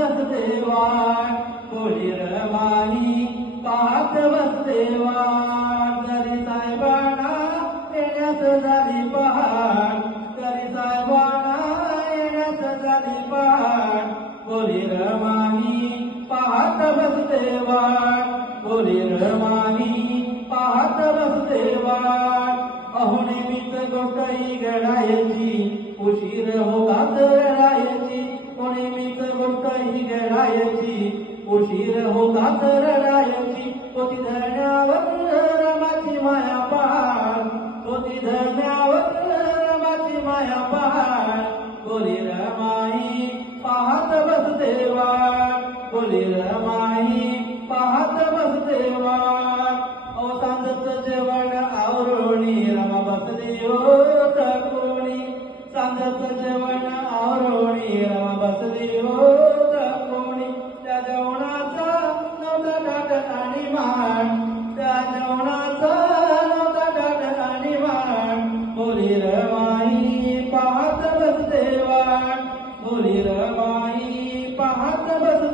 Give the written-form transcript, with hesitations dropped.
बसते वाट कोळी रमाई पाहत बसते वाट जरी साहेबांना येण्यास झाली पहाट जरी साहेबांना येण्यास झाली पहाट कोळी रमाई पाहत बसते वाट कोळी रमाई पाहत बसते वाट अहो नेहमीच गोष्टही घडायची उशीर होतात रडायची नेहमीच गोष्टही घडायची उशीर होतात रडायची पोती धरण्यावर रमाची माया पहाड पोती धरण्यावर रमाची माया पहाड कोली रमाई पाहत बसते वाट कोली रमाई पाहत बसते वाट अहो सांजचं जेवण आवरोणी रमा बसली होत कोणी सांजचं जेवण आवरोणी रमा बसली होत कोणी त्या जेवणाचा नव्हता टाट आणि मान त्या जेवणाचा नव्हता टाट आणि मान कोली रमाई पाहत बसते वाट कोली रमाई पाहत बसते